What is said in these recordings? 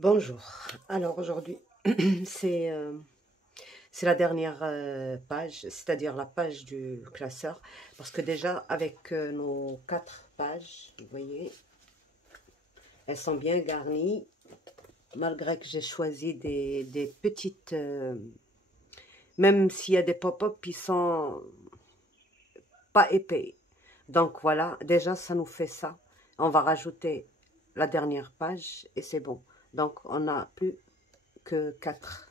Bonjour. Alors aujourd'hui, c'est c'est la dernière page, c'est-à-dire la page du classeur, parce que déjà avec nos 4 pages, vous voyez, elles sont bien garnies, malgré que j'ai choisi des petites, même s'il y a des pop-up, ils sont pas épais. Donc voilà, déjà ça nous fait ça. On va rajouter la dernière page et c'est bon. Donc on n'a plus que 4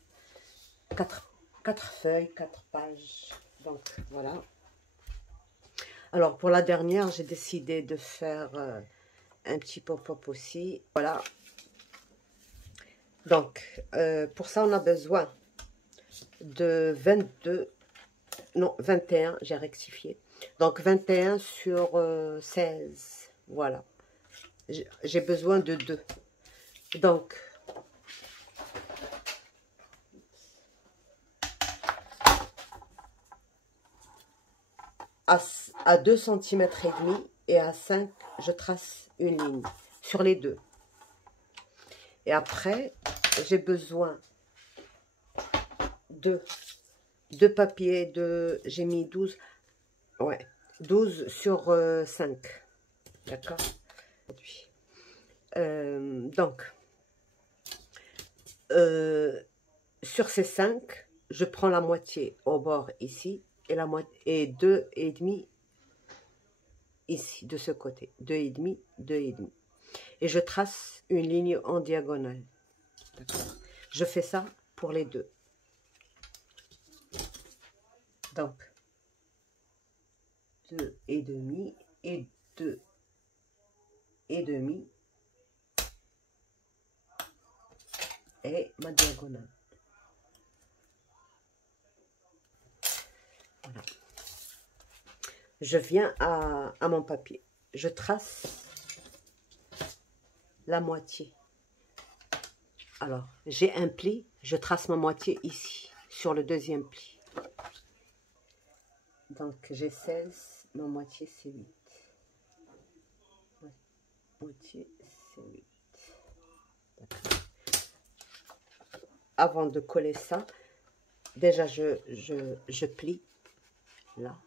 feuilles, 4 pages. Donc voilà. Alors pour la dernière, j'ai décidé de faire un petit pop-up aussi. Voilà. Donc pour ça, on a besoin de 22, non 21, j'ai rectifié. Donc 21 sur 16. Voilà. J'ai besoin de 2. Donc à 2 cm et demi et à 5, je trace une ligne sur les deux. Et après, j'ai besoin de papiers, j'ai mis 12, ouais, 12 sur 5, d'accord. Donc, sur ces 5, je prends la moitié au bord ici, et la moitié, et 2 et demi ici, de ce côté, 2 et demi, 2 et demi. Et je trace une ligne en diagonale, d'accord. Je fais ça pour les deux. Donc, 2 et demi et 2 et demi et ma diagonale. Voilà. Je viens à mon papier. Je trace la moitié. Alors, j'ai un pli. Je trace ma moitié ici, sur le deuxième pli. Donc, j'ai 16. Ma moitié, c'est 8. Ma moitié, c'est 8. Avant de coller ça, déjà, je plie là.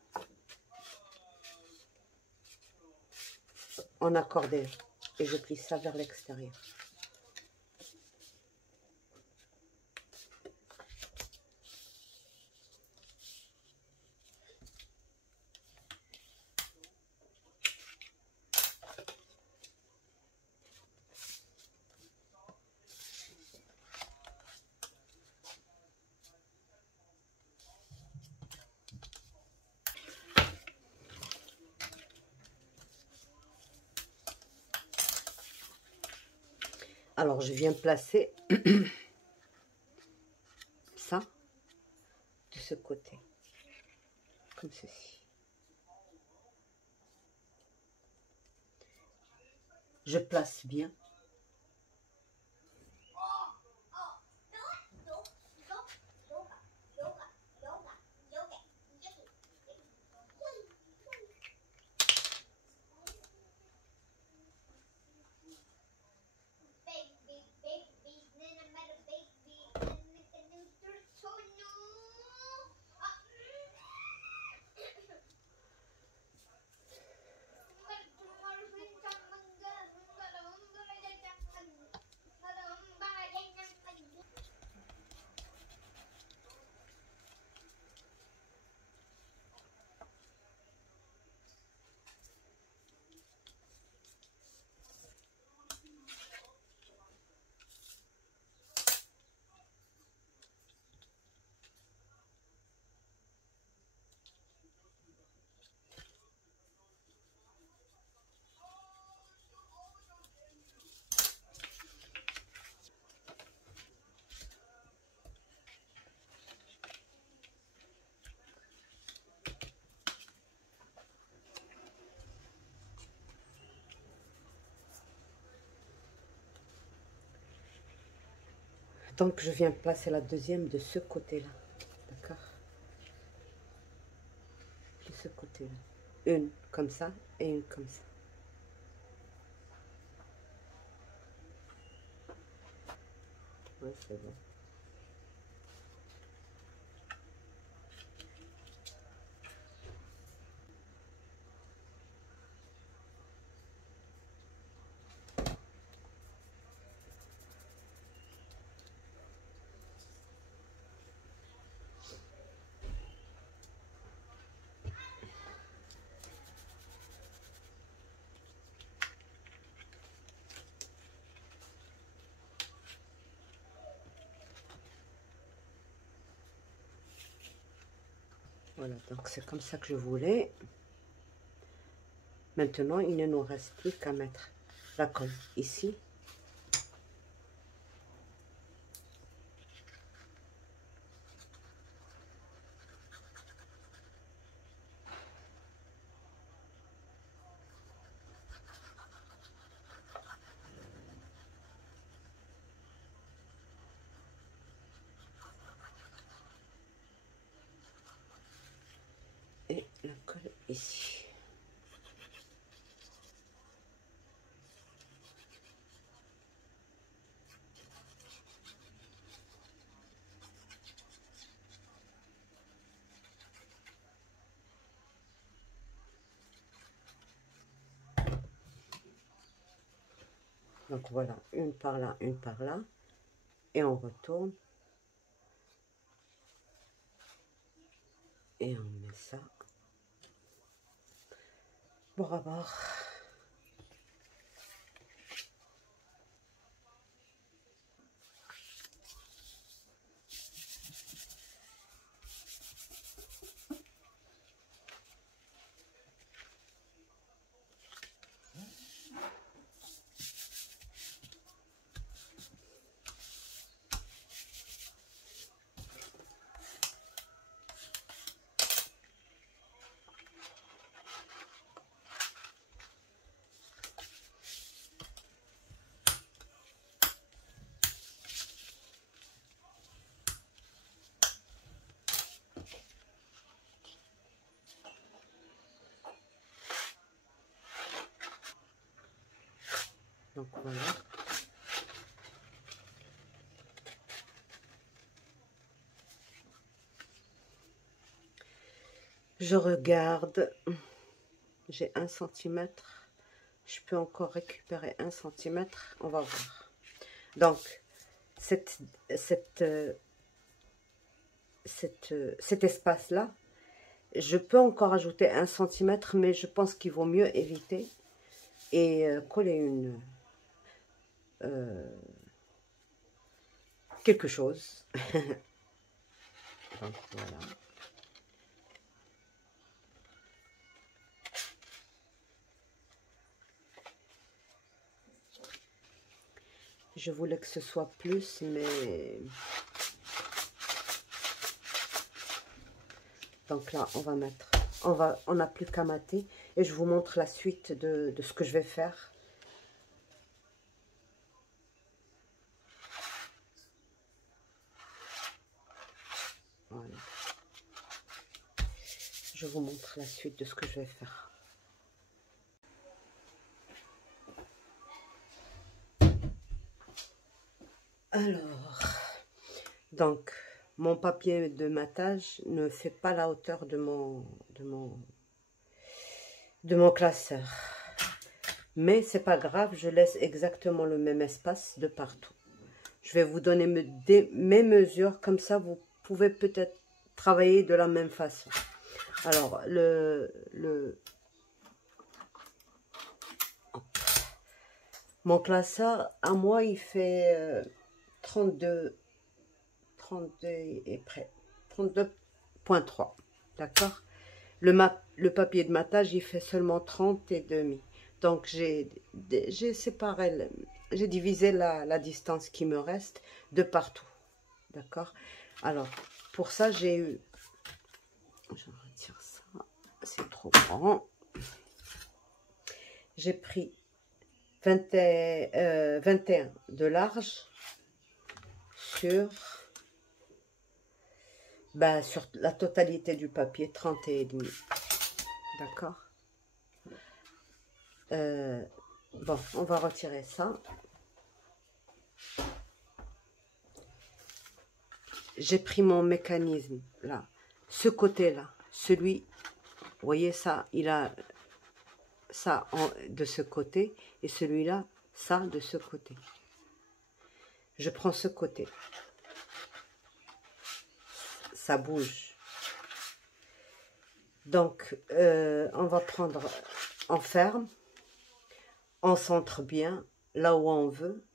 En accordéon. Et je plie ça vers l'extérieur. Alors, je viens placer ça de ce côté, comme ceci. Je place bien. Donc, je viens placer la deuxième de ce côté-là. D'accord? De ce côté-là. Une comme ça et une comme ça. Ouais, c'est bon. Voilà, donc c'est comme ça que je voulais. Maintenant, il ne nous reste plus qu'à mettre la colle ici. Et la colle ici. Donc voilà, une par là, une par là. Et on retourne. Et on met ça bord à bord. Donc voilà. Je regarde. J'ai 1 centimètre. Je peux encore récupérer 1 centimètre. On va voir. Donc, cet espace-là, je peux encore ajouter 1 centimètre, mais je pense qu'il vaut mieux éviter et coller quelque chose. Donc, voilà. Je voulais que ce soit plus, mais... Donc là, on va mettre... On n'a plus qu'à mater. Et je vous montre la suite de ce que je vais faire. Voilà. Je vous montre la suite de ce que je vais faire. Alors, donc, mon papier de matage ne fait pas la hauteur de mon classeur. Mais c'est pas grave, je laisse exactement le même espace de partout. Je vais vous donner mes mesures, comme ça vous pouvez peut-être travailler de la même façon. Alors, mon classeur, à moi, il fait 32 et près, 32,3, d'accord. Le papier de matage, il fait seulement 30 et demi. Donc, j'ai séparé, j'ai divisé la distance qui me reste de partout, d'accord. Alors, pour ça, j'ai eu, je retire ça, c'est trop grand. J'ai pris 21 de large sur la totalité du papier, 30 et demi. D'accord. Bon, on va retirer ça. j'ai pris mon mécanisme, là, ce côté-là, celui, vous voyez ça, il a ça de ce côté, et celui-là, ça de ce côté. Je prends ce côté. Ça bouge. Donc, on va prendre, on ferme, on centre bien, là où on veut.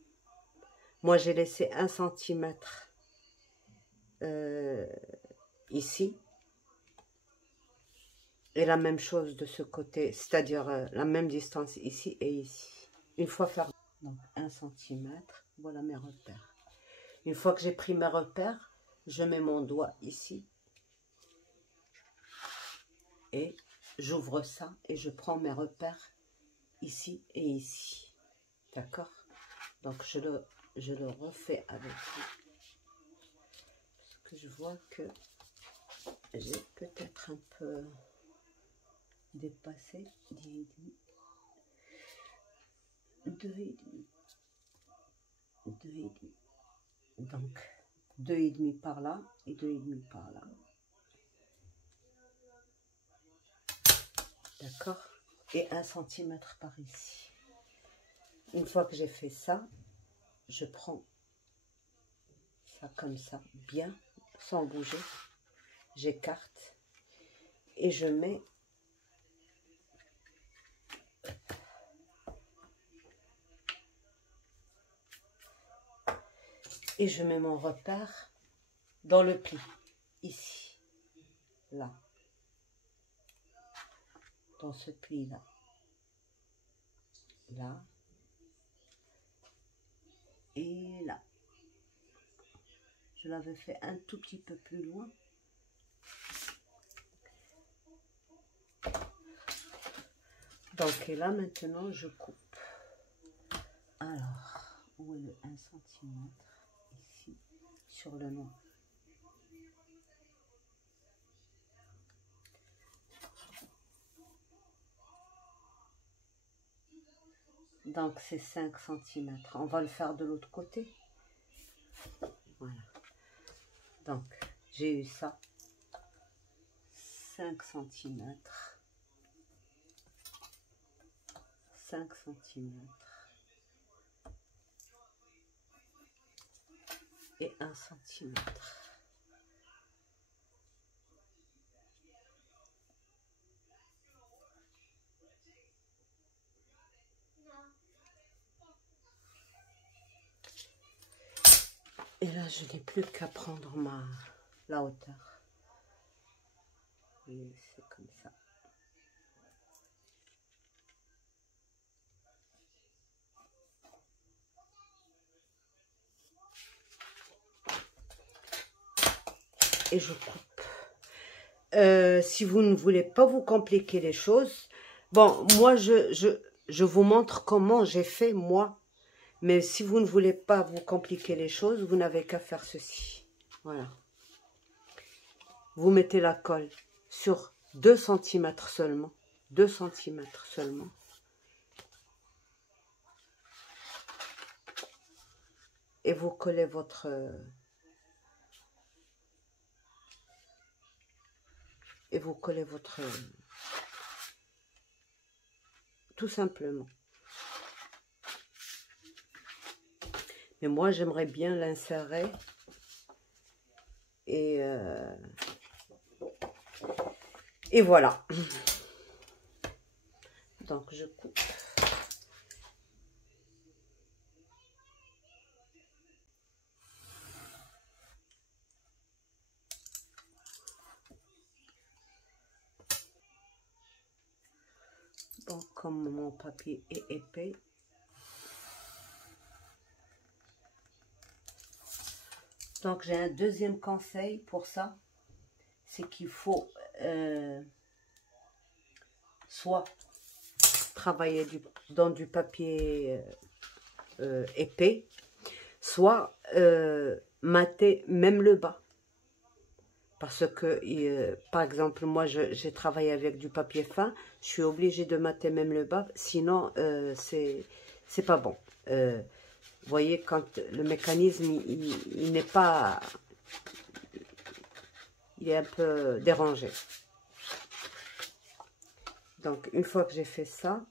Moi, j'ai laissé 1 centimètre ici. Et la même chose de ce côté, c'est-à-dire la même distance ici et ici. Une fois fermé, donc 1 centimètre, voilà mes repères. Une fois que j'ai pris mes repères, je mets mon doigt ici. Et j'ouvre ça et je prends mes repères ici et ici. D'accord? Donc je le refais avec vous. Parce que je vois que j'ai peut-être un peu dépassé 10,5. 2,5. 2,5. Donc 2,5 par là et 2,5 par là. D'accord? Et 1 centimètre par ici. Une fois que j'ai fait ça, je prends ça comme ça, bien, sans bouger. J'écarte et je mets mon repère dans le pli, ici, là, dans ce pli-là, là, et là. Je l'avais fait un tout petit peu plus loin. Donc, et là, maintenant, je coupe. Alors, où est le 1 cm? Ici, sur le noir. Donc, c'est 5 cm. On va le faire de l'autre côté. Voilà. Donc, j'ai eu ça. 5 cm. 5 cm. Et 1 cm. Et là, je n'ai plus qu'à prendre la hauteur. Et c'est comme ça. Et je coupe. Si vous ne voulez pas vous compliquer les choses, bon, moi, je vous montre comment j'ai fait, moi. Mais si vous ne voulez pas vous compliquer les choses, vous n'avez qu'à faire ceci. Voilà. Vous mettez la colle sur 2 cm seulement. 2 cm seulement. Et vous collez votre... tout simplement. Mais moi, j'aimerais bien l'insérer. Et voilà. Donc, je coupe. Bon, comme mon papier est épais, donc j'ai un deuxième conseil pour ça, c'est qu'il faut soit travailler dans du papier épais, soit mater même le bas. Parce que, par exemple, moi, j'ai travaillé avec du papier fin, je suis obligée de mater même le bas, sinon, c'est pas bon. Vous voyez, quand le mécanisme, il n'est pas... il est un peu dérangé. Donc, une fois que j'ai fait ça,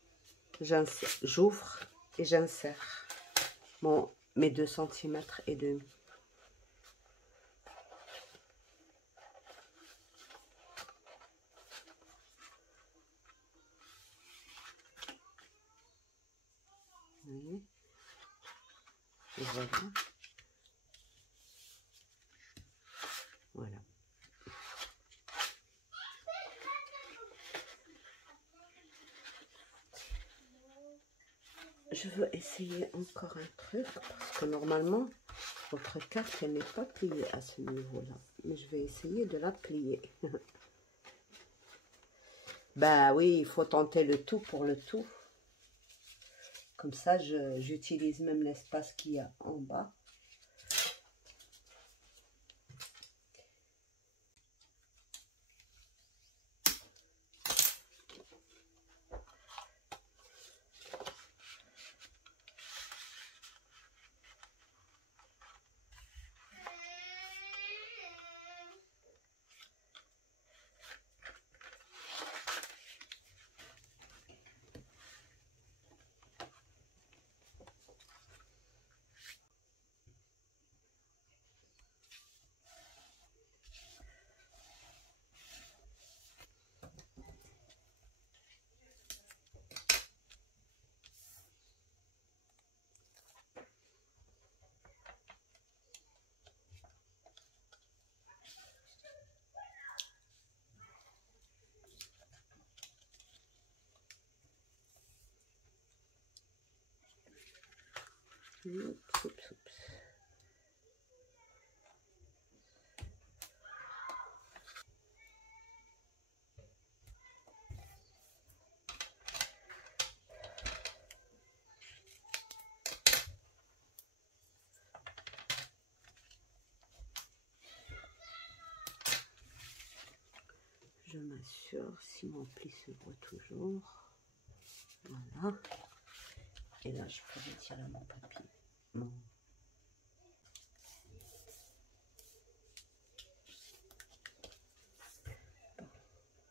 j'ouvre et j'insère mes 2,5 cm. Et voilà. Voilà. Je veux essayer encore un truc, parce que normalement, votre carte, elle n'est pas pliée à ce niveau-là. Mais je vais essayer de la plier. Bah oui, il faut tenter le tout pour le tout. Comme ça, j'utilise même l'espace qu'il y a en bas. Oups, oups, oups. Je m'assure si mon pli se voit toujours. Voilà. Et là, je peux retirer mon papier. Bon.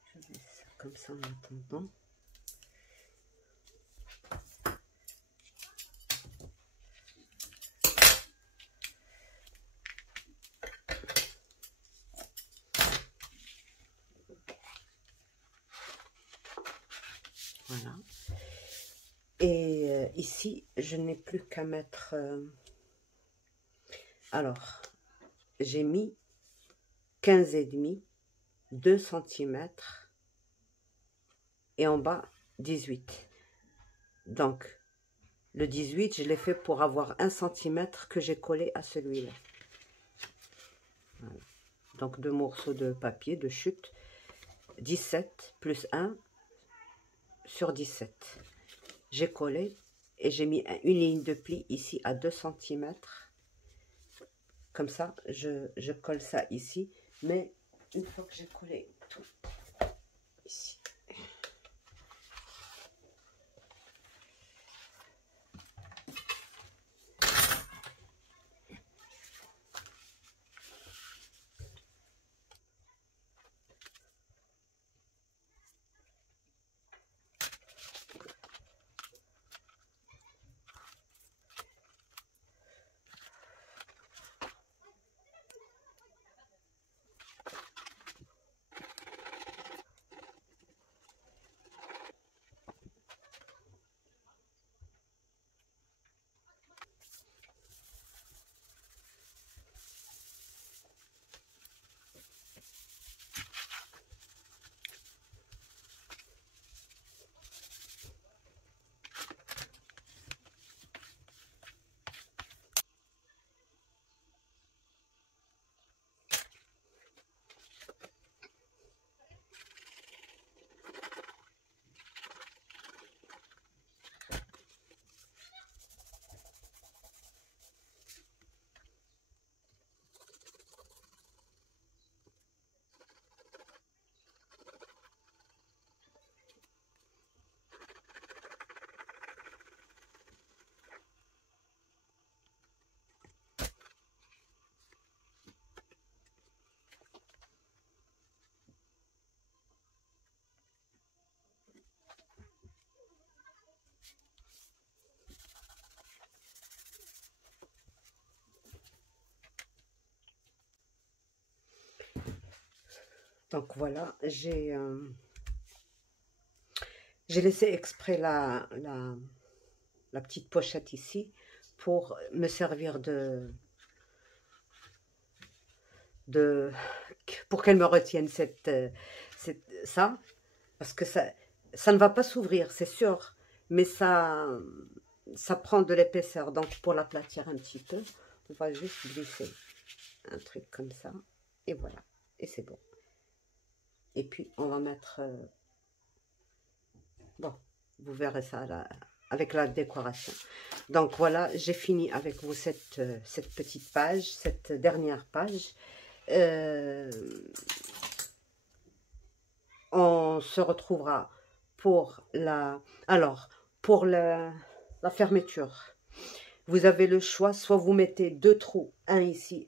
Je mets ça comme ça en attendant. Voilà. Et ici, je n'ai plus qu'à mettre... alors, j'ai mis 15,5, 2 cm et en bas 18. Donc, le 18, je l'ai fait pour avoir 1 cm que j'ai collé à celui-là. Voilà. Donc, 2 morceaux de papier de chute. 17 plus 1 sur 17. J'ai collé et j'ai mis une ligne de pli ici à 2 cm. Comme ça, je colle ça ici. Mais une fois que j'ai collé tout ici, Donc voilà, j'ai laissé exprès la petite pochette ici pour me servir de pour qu'elle me retienne ça, parce que ça ne va pas s'ouvrir, c'est sûr, mais ça prend de l'épaisseur. Donc pour l'aplatir un petit peu, on va juste glisser un truc comme ça, et voilà, et c'est bon. Et puis on va mettre, bon, vous verrez ça là, avec la décoration. Donc voilà, j'ai fini avec vous cette petite page, cette dernière page. On se retrouvera pour pour la fermeture. Vous avez le choix, soit vous mettez deux trous, un ici,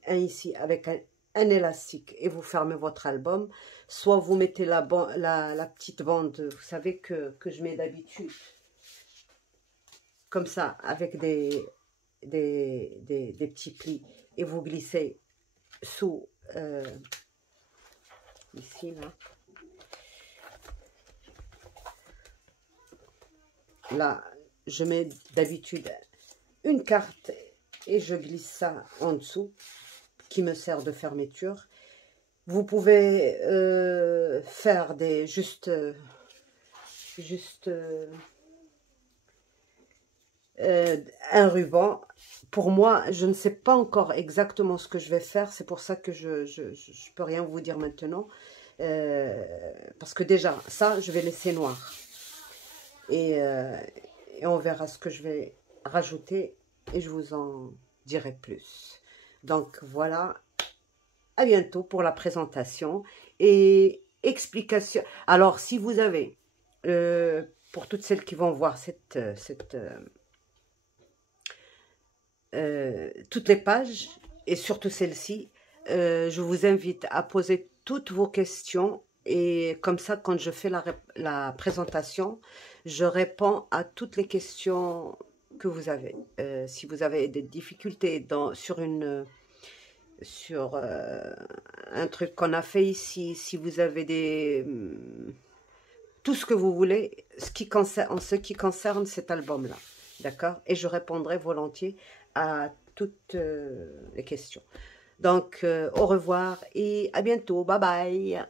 avec un élastique et vous fermez votre album, soit vous mettez la petite bande, vous savez, que je mets d'habitude, comme ça, avec des petits plis, et vous glissez sous, ici, là. Là, je mets d'habitude une carte et je glisse ça en dessous, qui me sert de fermeture. Vous pouvez faire un ruban. Pour moi, je ne sais pas encore exactement ce que je vais faire. C'est pour ça que je peux rien vous dire maintenant. Parce que déjà, ça, je vais laisser noir. Et on verra ce que je vais rajouter et je vous en dirai plus. Donc voilà, à bientôt pour la présentation et explication. Alors si vous avez, pour toutes celles qui vont voir toutes les pages et surtout celle-ci, je vous invite à poser toutes vos questions. Et comme ça, quand je fais la présentation, je réponds à toutes les questions que vous avez. Si vous avez des difficultés sur un truc qu'on a fait ici, si vous avez tout ce que vous voulez, en ce qui concerne cet album-là. D'accord? Et je répondrai volontiers à toutes les questions. Donc, au revoir et à bientôt. Bye bye.